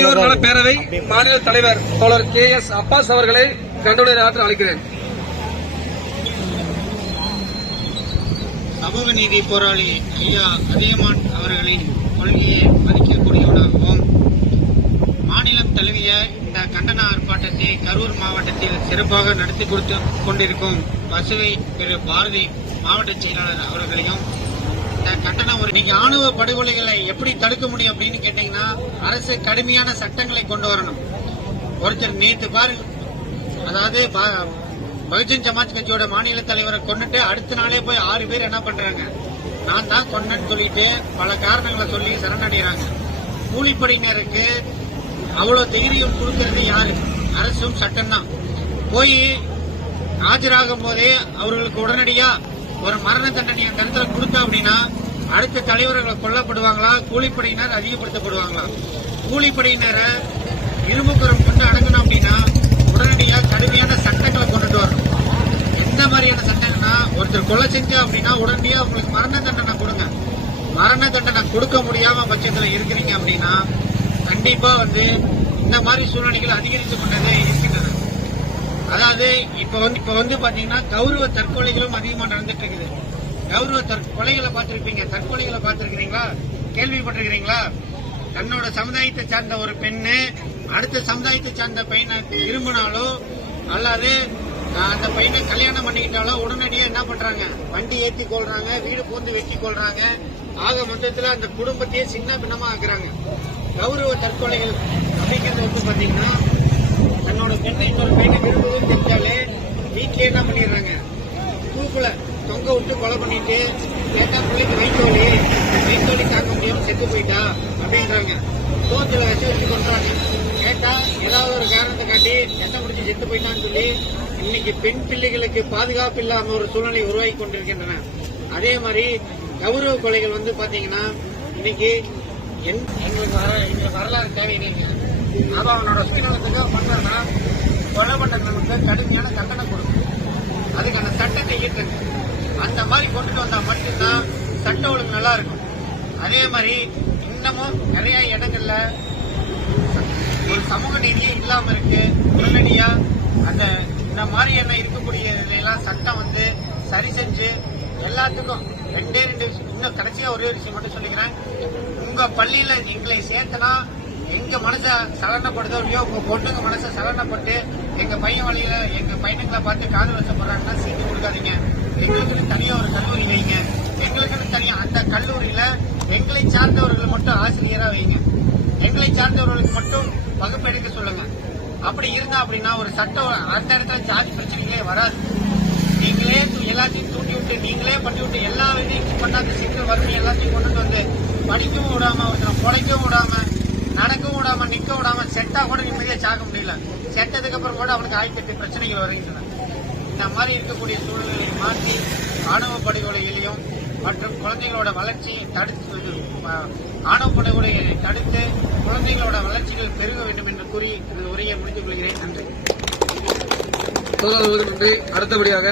மாணவர் பேரவை மாநில தலைவர் தோழர் கே எஸ் அப்பாஸ் அவர்களை கண்டுடைய ஆற்ற அழைக்கிறேன். சமூக நீதி போராளி ஐயா அதியமான் அவர்களின் கொள்கையை மதிக்கக்கூடியவனாகவும் மாநிலம் தழுவிய இந்த கண்டன ஆர்ப்பாட்டத்தை கரூர் மாவட்டத்தில் சிறப்பாக நடத்தி கொடுத்து கொண்டிருக்கும் பசுவை திரு பாரதி மாவட்ட செயலாளர் அவர்களையும் இந்த கண்டன ஒரு இன்னைக்கு ஆணவ படுகொலைகளை எப்படி தடுக்க முடியும் அப்படின்னு கேட்டீங்கன்னா அரசு கடுமையான சட்டங்களை கொண்டு வரணும். ஒருத்தர் நேத்து பாருங்க அதாவது பகுஜன் சமாஜ் கட்சியோட மாநில தலைவரை கொண்டுட்டு அடுத்த நாளே போய் ஆறு பேர் என்ன பண்றாங்க? நான் தான் கொன்னேன்னு சொல்லிட்டு பல காரணங்களை சொல்லி சரணடைகிறாங்க. கூலிப்படையினருக்கு அவ்வளவு தைரியம் கொடுக்கறது யாரு? அரசும் சட்டம் தான் போய் ஆஜராகும் போதே அவர்களுக்கு உடனடியா ஒரு மரண தண்டனையை தனத்தில் கொடுத்தா அப்படின்னா அடுத்த தலைவர்கள் கொல்லப்படுவாங்களா? கூலிப்படையினர் அதிகப்படுத்தப்படுவாங்களா? கூலிப்படையினரை இருமுக்கரம் கொண்டு அடங்கணும் அப்படின்னா உடனடியாக கடுமையான சட்டங்களை கொண்டுட்டு வரணும். எந்த மாதிரியான சட்டங்கள்னா ஒருத்தர் கொலை செஞ்சா அப்படின்னா உடனடியாக அவங்களுக்கு மரண தண்டனை கொடுங்க. மரண தண்டனை கொடுக்க முடியாம பட்சத்தில் இருக்கிறீங்க அப்படின்னா கண்டிப்பா வந்து இந்த மாதிரி சூழ்நிலைகள் அதிகரித்து கொண்டதே இருக்கின்றன. அதாவது இப்ப வந்து இப்ப வந்து பாத்தீங்கன்னா கௌரவ தற்கொலைகளும் அதிகமா நடந்துட்டு இருக்குது. கௌரவ தற்கொலைகளை பார்த்திருப்பீங்க. தற்கொலைகளை பார்த்திருக்கிறீங்களா? கேள்விப்பட்டிருக்கிறீங்களா? தன்னோட சமுதாயத்தை சார்ந்த ஒரு பெண்ணு அடுத்த சமுதாயத்தை சார்ந்த பையனை விரும்பினாலோ அல்லது அந்த பையனை கல்யாணம் பண்ணிக்கிட்டாலோ உடனடியாக என்ன பண்றாங்க? வண்டி ஏத்தி கொள்றாங்க வீடு பூந்து வெட்டி கொள்றாங்க. ஆக மொத்தத்தில் அந்த குடும்பத்தையே சின்ன பின்னமா ஆக்குறாங்க. கௌரவ தற்கொலைகள் அப்படிங்கிறது வந்து பாத்தீங்கன்னா தன்னோட பெண்ணை இன்னொரு பையனை விரும்புவதும் தெரிஞ்சாலே வீட்டிலே என்ன பண்ணிடுறாங்க? தொங்க விட்டு கொலை பண்ணிட்டு கேட்டா போயிட்டு வயிற்று வலி தாக்க முடியாம செத்து போயிட்டா அப்படின்றாங்க. தோத்துல வச்சு வச்சு கொண்டாங்க கேட்டா ஏதாவது ஒரு காரணத்தை காட்டி எண்ணெய் முடிச்சு செத்து போயிட்டான்னு சொல்லி இன்னைக்கு பெண் பிள்ளைகளுக்கு பாதுகாப்பு இல்லாம ஒரு சூழ்நிலை உருவாகி கொண்டிருக்கின்றன. அதே மாதிரி கௌரவ கொலைகள் வந்து பாத்தீங்கன்னா இன்னைக்கு என்- எங்களுக்கு வர- எங்களுக்கு வரலாறு தேவையில்லைங்க. அவன் அவனோட சுயநலத்துக்கு பண்றதுனா கொலை பண்ணவனுக்கு கடுமையான கட்டணம் கொடுக்கும். அதுக்கான சட்டத்தை ஈட்டுங்க அந்த மாதிரி கொண்டுட்டு வந்தா மட்டும்தான் சட்ட ஒழுங்கு நல்லா இருக்கும். அதே மாதிரி இன்னமும் நிறைய இடங்கள்ல ஒரு சமூக நீதியே இல்லாம இருக்கு. உடனடியா அந்த இந்த மாதிரியான இருக்கக்கூடிய எல்லாம் சட்டம் வந்து சரி செஞ்சு எல்லாத்துக்கும் ரெண்டே ரெண்டு விஷயம், இன்னும் கடைசியா ஒரே ஒரு விஷயம் மட்டும் சொல்லிக்கிறேன். உங்க பள்ளியில எங்களை சேர்த்தனா எங்க மனசை சலனப்படுதோ இல்லையோ உங்க பொண்ணுங்க மனசை சலனப்பட்டு எங்க பையன் வழியில எங்க பையனுங்களை பார்த்து காதல் வசப்படுறாங்கன்னா சீட்டு கொடுக்காதீங்க. எங்களுக்குன்னு தனியா ஒரு கல்லூரி வைங்க. எங்களுக்குன்னு தனியா அந்த கல்லூரியில எங்களை சார்ந்தவர்கள் மட்டும் ஆசிரியரா வைங்க. எங்களை சார்ந்தவர்களுக்கு மட்டும் வகுப்பு எடுக்க சொல்லுங்க. அப்படி இருந்தா அப்படின்னா ஒரு சட்டம் அந்த இடத்துல ஜாதி பிரச்சனைகளே வராது. நீங்களே எல்லாத்தையும் தூண்டி விட்டு நீங்களே பண்ணி விட்டு எல்லா விதையும் பண்ணாத சிக்கல் வறுமை எல்லாத்தையும் கொண்டுட்டு வந்து படிக்கவும் விடாம ஒருத்தனை பொழைக்கவும் விடாம நடக்கவும் விடாம நிக்க விடாம செட்டா கூட நிம்மதியா சாக்க முடியல. செட்டதுக்கு அப்புறம் கூட அவனுக்கு ஆயிரத்தி பிரச்சனைகள் வருகின்றன இந்த மாதிரி இருக்கக்கூடிய சூழ்நிலையை மாற்றி ஆணவ படுகொலைகளையும் மற்றும் குழந்தைகளோட வளர்ச்சியை தடுத்து ஆணவ படுகொலைகளை தடுத்து குழந்தைகளோட வளர்ச்சிகள் பெருக வேண்டும் என்று கூறி இந்த உரையை முடித்துக் கொள்கிறேன். நன்றி. நன்றி. அடுத்தபடியாக